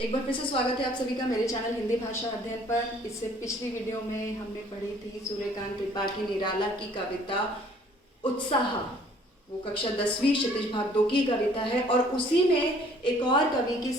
एक बार फिर से स्वागत है आप सभी का मेरे चैनल हिंदी भाषा अध्ययन पर। इससे पिछली वीडियो में हमने पढ़ी थी सूर्यकांत त्रिपाठी निराला की कविता उत्साह। वो कक्षा 10वीं क्षितिज भाग 2 की कविता है और उसी में एक और कवि की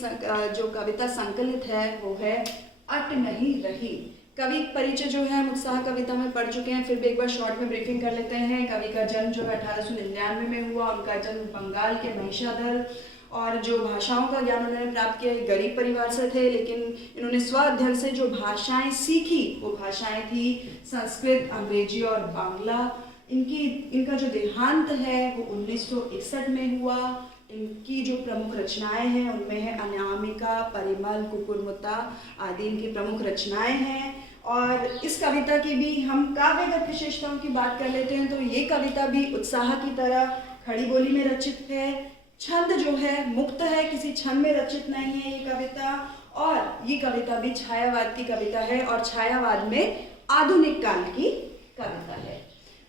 जो कविता संकलित है वो है अट नहीं रही। कवि परिचय जो है हम उत्साह कविता में पढ़ चुके हैं, फिर भी एक बार शॉर्ट में ब्रीफिंग कर लेते हैं। कवि का जन्म जो है 1899 में हुआ। उनका जन्म बंगाल के महिषादल और जो भाषाओं का ज्ञान उन्होंने प्राप्त किया एक गरीब परिवार से थे, लेकिन इन्होंने स्व अध्ययन से जो भाषाएं सीखी वो भाषाएं थी संस्कृत, अंग्रेजी और बांग्ला। इनका जो देहांत है वो 1961 में हुआ। इनकी जो प्रमुख रचनाएं हैं उनमें है अनामिका, परिमल, कुकुरमुत्ता आदि इनकी प्रमुख रचनाएं हैं। और इस कविता की भी हम काव्यगत विशेषताओं की बात कर लेते हैं तो ये कविता भी उत्साह की तरह खड़ी बोली में रचित है। छंद जो है मुक्त है, किसी छंद में रचित नहीं है ये कविता। और ये कविता भी छायावाद की कविता है और छायावाद में आधुनिक काल की कविता है।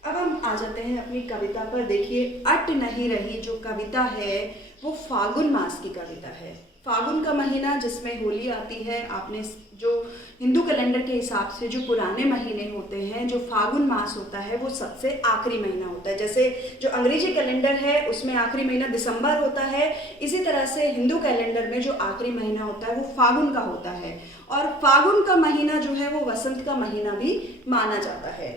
अब हम आ जाते हैं अपनी कविता पर। देखिए, अट नहीं रही जो कविता है वो फागुन मास की कविता है। फागुन का महीना जिसमें होली आती है, आपने जो हिंदू कैलेंडर के हिसाब से जो पुराने महीने होते हैं, जो फागुन मास होता है वो सबसे आखिरी महीना होता है। जैसे जो अंग्रेजी कैलेंडर है उसमें आखिरी महीना दिसंबर होता है, इसी तरह से हिंदू कैलेंडर में जो आखिरी महीना होता है वो फागुन का होता है। और फागुन का महीना जो है वो वसंत का महीना भी माना जाता है।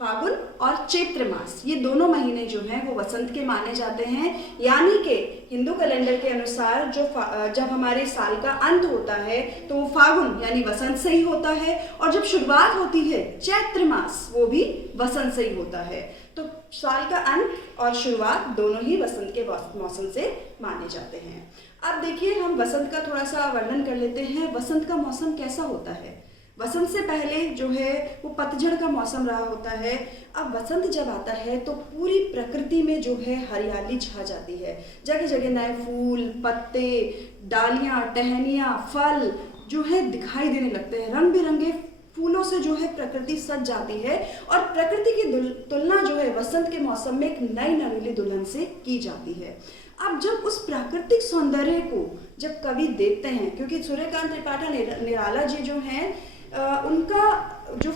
फागुन और चैत्र मास ये दोनों महीने जो हैं वो वसंत के माने जाते हैं। यानी कि हिंदू कैलेंडर के अनुसार जब हमारे साल का अंत होता है तो वो फागुन यानी वसंत से ही होता है, और जब शुरुआत होती है चैत्र मास वो भी वसंत से ही होता है। तो साल का अंत और शुरुआत दोनों ही वसंत के मौसम से माने जाते हैं। अब देखिए, हम वसंत का थोड़ा सा वर्णन कर लेते हैं। वसंत का मौसम कैसा होता है? वसंत से पहले जो है वो पतझड़ का मौसम रहा होता है। अब वसंत जब आता है तो पूरी प्रकृति में जो है हरियाली छा जाती है। जगह जगह नए फूल, पत्ते, डालियाँ, टहनियाँ, फल जो है दिखाई देने लगते हैं। रंग बिरंगे फूलों से जो है प्रकृति सज जाती है और प्रकृति की तुलना जो है वसंत के मौसम में एक नई नवीली दुल्हन से की जाती है। अब जब उस प्राकृतिक सौंदर्य को जब कवि देखते हैं, क्योंकि सूर्यकांत त्रिपाठी निराला जी जो हैं उनका जो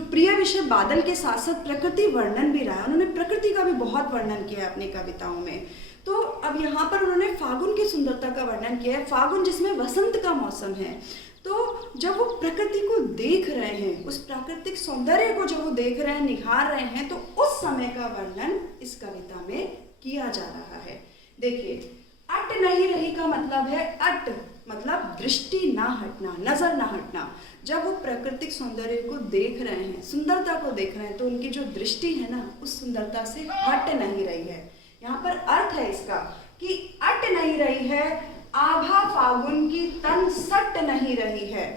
प्रिय विषय बादल के साथ साथ प्रकृति वर्णन भी रहा है। उन्होंने प्रकृति का भी बहुत वर्णन किया है अपनी कविताओं में। तो अब यहाँ पर उन्होंने फागुन की सुंदरता का वर्णन किया है, फागुन जिसमें वसंत का मौसम है। तो जब वो प्रकृति को देख रहे हैं, उस प्राकृतिक सौंदर्य को जब वो देख रहे हैं, निहार रहे हैं, तो उस समय का वर्णन इस कविता में किया जा रहा है। देखिए, अट नहीं रही का मतलब है अट मतलब दृष्टि ना हटना, नजर ना हटना। जब वो प्राकृतिक सौंदर्य को देख रहे हैं, सुंदरता को देख रहे हैं, तो उनकी जो दृष्टि है ना उस सुंदरता से हट नहीं रही है। यहाँ पर अर्थ है इसका कि अट नहीं रही है, आभा फागुन की तन सट नहीं रही है।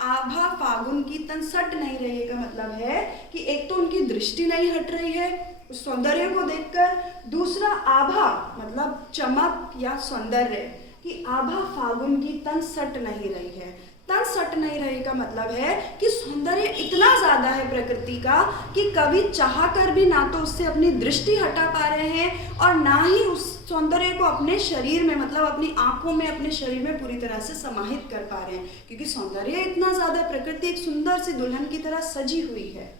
आभा फागुन की तन सट नहीं रही का मतलब है कि एक तो उनकी दृष्टि नहीं हट रही है उस सौंदर्य को देखकर, दूसरा आभा मतलब चमक या सौंदर्य कि आभा फागुन की तन सट नहीं रही है। तन सट नहीं रही का मतलब है कि सौंदर्य इतना ज्यादा है प्रकृति का कि कवि चाह कर भी ना तो उससे अपनी दृष्टि हटा पा रहे हैं और ना ही उस सौंदर्य को अपने शरीर में मतलब अपनी आंखों में, अपने शरीर में पूरी तरह से समाहित कर पा रहे हैं, क्योंकि सौंदर्य इतना ज्यादा, प्रकृति एक सुंदर सी दुल्हन की तरह सजी हुई है।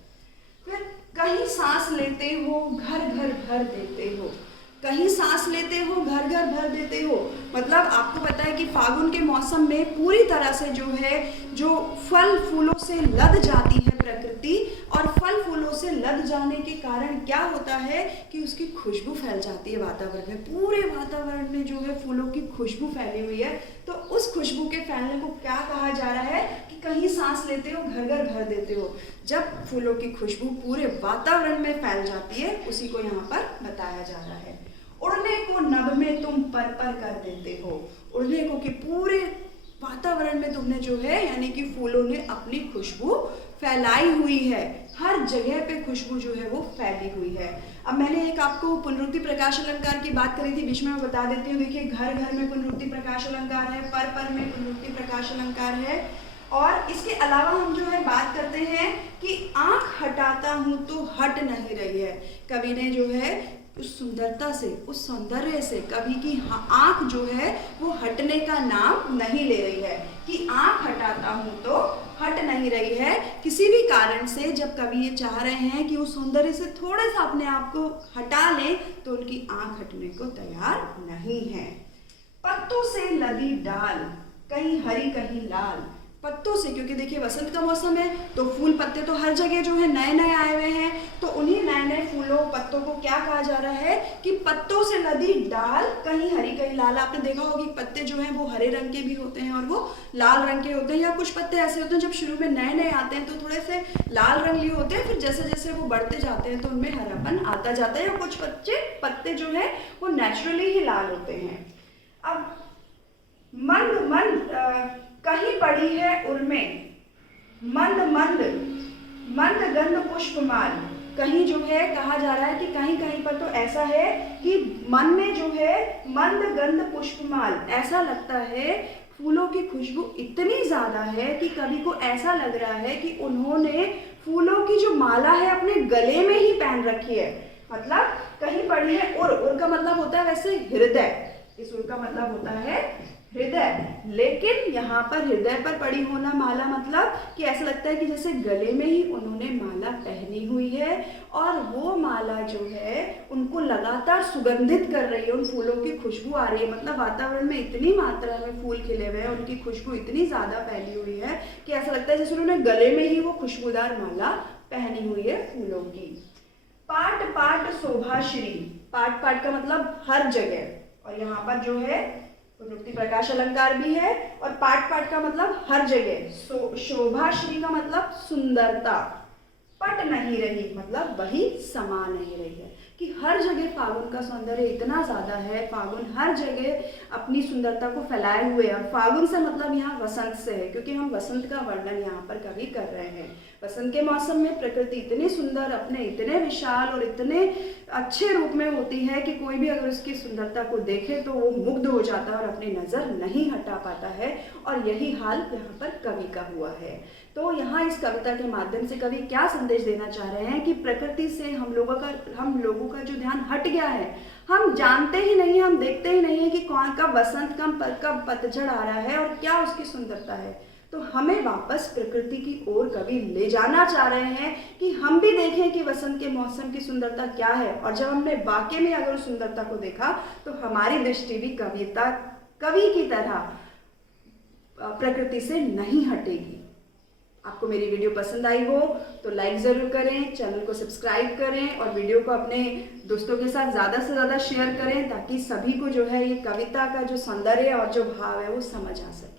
फिर कहीं सांस लेते हो घर घर भर देते हो, कहीं सांस लेते हो घर घर भर देते हो मतलब आपको पता है कि फागुन के मौसम में पूरी तरह से जो है जो फल फूलों से लद जाती है प्रकृति, और फल फूलों से लद जाने के कारण क्या होता है कि उसकी खुशबू फैल जाती है वातावरण में। पूरे वातावरण में जो है फूलों की खुशबू फैली हुई है। तो उस खुशबू के फैलने को क्या कहा जा रहा है कि कहीं सांस लेते हो घर घर भर देते हो। जब फूलों की खुशबू पूरे वातावरण में फैल जाती है उसी को यहाँ पर बताया जा रहा है। उड़ने को नभ में तुम पर कर देते हो, उड़ने को कि पूरे वातावरण में तुमने जो है यानी कि फूलों ने अपनी खुशबू फैलाई हुई है। हर जगह पे खुशबू जो है वो फैली हुई है। अब मैंने एक आपको पुनरुक्ति प्रकाश अलंकार की बात करी थी, बीच में मैं बता देती हूँ। देखिए, घर घर में पुनरुक्ति प्रकाश अलंकार है, पर में पुनरुक्ति प्रकाश अलंकार है। और इसके अलावा हम जो है बात करते हैं कि आंख हटाता हूँ तो हट नहीं रही है। कवि ने जो है उस सुंदरता से, उस सौंदर्य से कभी की आंख जो है वो हटने का नाम नहीं ले रही है कि हटा हूँ तो हट नहीं रही है। किसी भी कारण से जब कवि ये चाह रहे हैं कि उस सौंदर्य से थोड़ा सा अपने आप को हटा लें तो उनकी आंख हटने को तैयार नहीं है। पत्तों से लदी डाल, कहीं हरी कहीं लाल। पत्तों से, क्योंकि देखिए वसंत का मौसम है तो फूल पत्ते तो हर जगह जो है नए नए आए हुए हैं, तो उन्हीं नए नए फूलों पत्तों को क्या कहा जा रहा है कि पत्तों से लदी डाल, कहीं हरी कहीं लाल। आपने देखा होगा कि पत्ते जो हैं वो हरे रंग के भी होते हैं और वो लाल रंग के होते हैं, या कुछ पत्ते ऐसे होते हैं जब शुरू में नए नए आते हैं तो थोड़े से लाल रंग लिए होते हैं, फिर जैसे जैसे वो बढ़ते जाते हैं तो उनमें हरापन आता जाता है, या कुछ पत्ते जो है वो नेचुरली ही लाल होते हैं। अब मंद मंद कहीं पड़ी है उर्मे, मंद मंद मंद गंध पुष्पमाल। कहीं जो है कहा जा रहा है कि कहीं कहीं पर तो ऐसा है कि मन में जो है मंद गंध पुष्पमाल, ऐसा लगता है फूलों की खुशबू इतनी ज्यादा है कि कवि को ऐसा लग रहा है कि उन्होंने फूलों की जो माला है अपने गले में ही पहन रखी है। मतलब कहीं पड़ी है उर का मतलब होता है वैसे हृदय, इस उर का मतलब होता है हृदय, लेकिन यहाँ पर हृदय पर पड़ी होना माला मतलब कि ऐसा लगता है कि जैसे गले में ही उन्होंने माला पहनी हुई है और वो माला जो है उनको लगातार सुगंधित कर रही है, उन फूलों की खुशबू आ रही है। मतलब वातावरण में इतनी मात्रा में फूल खिले हुए हैं, उनकी खुशबू इतनी ज़्यादा फैली हुई है कि ऐसा लगता है जैसे उन्होंने गले में ही वो खुशबूदार माला पहनी हुई है फूलों की। पाट पाट शोभाश्री, पाट पाट का मतलब हर जगह, और यहाँ पर जो है प्रयुक्ति प्रकाश अलंकार भी है, और पाट पाट का मतलब हर जगह। शोभाश्री का मतलब सुंदरता। पट नहीं रही मतलब वही समा नहीं रही है कि हर जगह फागुन का सौंदर्य इतना ज्यादा है, फागुन हर जगह अपनी सुंदरता को फैलाए हुए है। फागुन से मतलब यहाँ वसंत से है, क्योंकि हम वसंत का वर्णन यहाँ पर कवि कर रहे हैं। वसंत के मौसम में प्रकृति इतनी सुंदर, अपने इतने विशाल और इतने अच्छे रूप में होती है कि कोई भी अगर उसकी सुंदरता को देखे तो वो मुग्ध हो जाता है और अपनी नजर नहीं हटा पाता है, और यही हाल यहाँ पर कवि का हुआ है। तो यहाँ इस कविता के माध्यम से कवि क्या संदेश देना चाह रहे हैं कि प्रकृति से हम लोगों का जो ध्यान हट गया है, हम जानते ही नहीं, हम देखते ही नहीं है कि कौन कब वसंत कब पतझड़ आ रहा है और क्या उसकी सुंदरता है। तो हमें वापस प्रकृति की ओर कवि ले जाना चाह रहे हैं कि हम भी देखें कि वसंत के मौसम की सुंदरता क्या है, और जब हमने वाकई में अगर उस सुंदरता को देखा तो हमारी दृष्टि भी कवि की तरह प्रकृति से नहीं हटेगी। आपको मेरी वीडियो पसंद आई हो तो लाइक ज़रूर करें, चैनल को सब्सक्राइब करें और वीडियो को अपने दोस्तों के साथ ज़्यादा से ज़्यादा शेयर करें, ताकि सभी को जो है ये कविता का जो सौंदर्य और जो भाव है वो समझ आ सके।